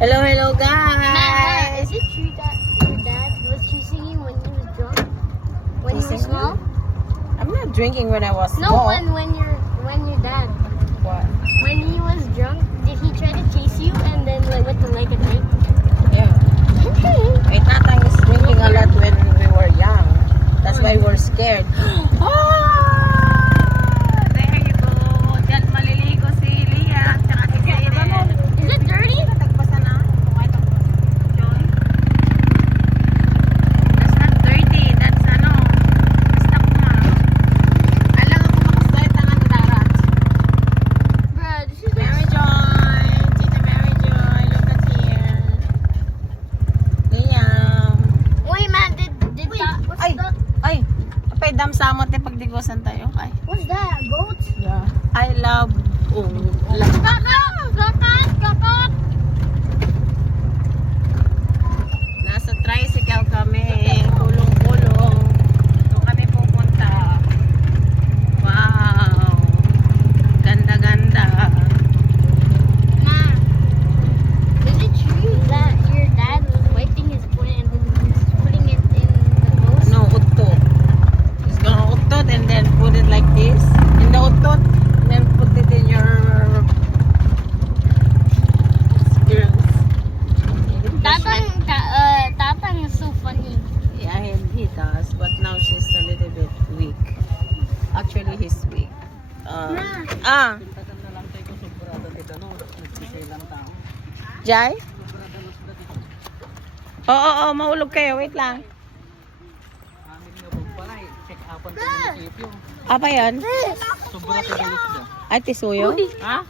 Hello, hello Matt, guys! is it true that your dad was chasing you when you was drunk? When you were Chasing me? small? I'm not drinking when I was No, small. when your dad, What? when he was drunk, did he try to chase you and then like with the leg and drink? Yeah. My tatang is drinking a lot when we were young. That's why we're scared. Oh! There you go. Diyan maliligo si Lia. Tsaka si Jaden. Is it dirty? Tagpasan na. Joy. That's not dirty. That's ano. Basta kuma. Alam ako makasdaya tangan darat. Bruh, this is Mary like Joy. Tita Mary Joy. Look at here. Liam. Wait, Matt, what's Ay. that? Ay. Apay dam samot eh pagdigosan tayo. Ay. What's that? Goat? Yeah. I love. Oh. Gakat! Nasa tricycle kami. Kulong-kulong. Doon kami pupunta. Wow. Ganda-ganda. Ma, is it true that your dad was wiping his foot and then he was putting it in the nose? No, uttot. He's gonna uttot and then put it like this. In the uttot. And then put it in your ears. Tatang is so funny. Yeah, he does. But now she's a little bit weak. Actually, he's weak. Jai? Oo, mahulog kayo. Wait lang. Apa yan? Ay, tisuyo? Ha?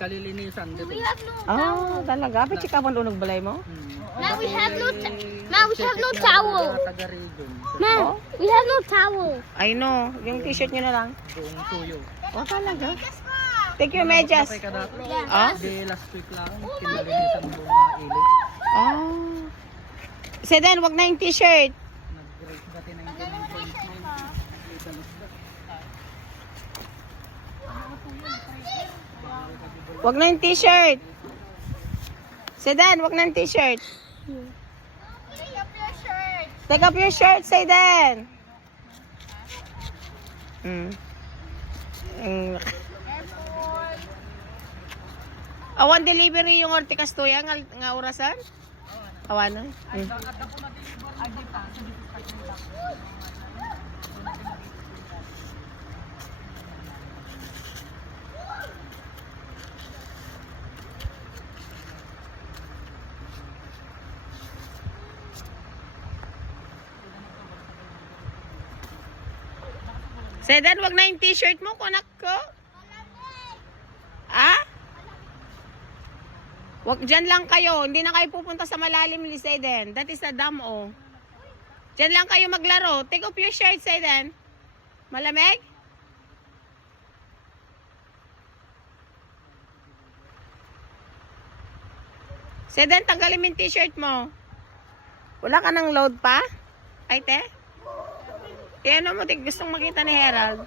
Kalilinisan dito. We have no Ah, talaga? Pa-check up ang unog balay mo? Ma, we have no towel. Ma, we have no towel. I know. Yung t-shirt nyo na lang. Buong tuyo. Oh, talaga? Take your medyas. Patay ka dati. Ah? Di last week lang, kinalinisan buong ilip. Ah. Seden, wag na yung t-shirt. Nag-rate dati 99.9. Wag na yung t-shirt. Seden, wag na yung t-shirt. Take up your shirt, Seden. Awan delivery yung ortikas tuya nga orasan? Awan na. Sedan, wag na yung t-shirt mo, kunak ko. Ah? Wag, dyan lang kayo. Hindi na kayo pupunta sa malalim ni Sedan. That is the dam, oh. Dyan lang kayo maglaro. Take off your shirt, Sedan. Malamig? Sedan, tanggalin mo yung t-shirt mo. Wala ka ng load pa? Ay, te? Eh, ano mo, gustong makita ni Herald?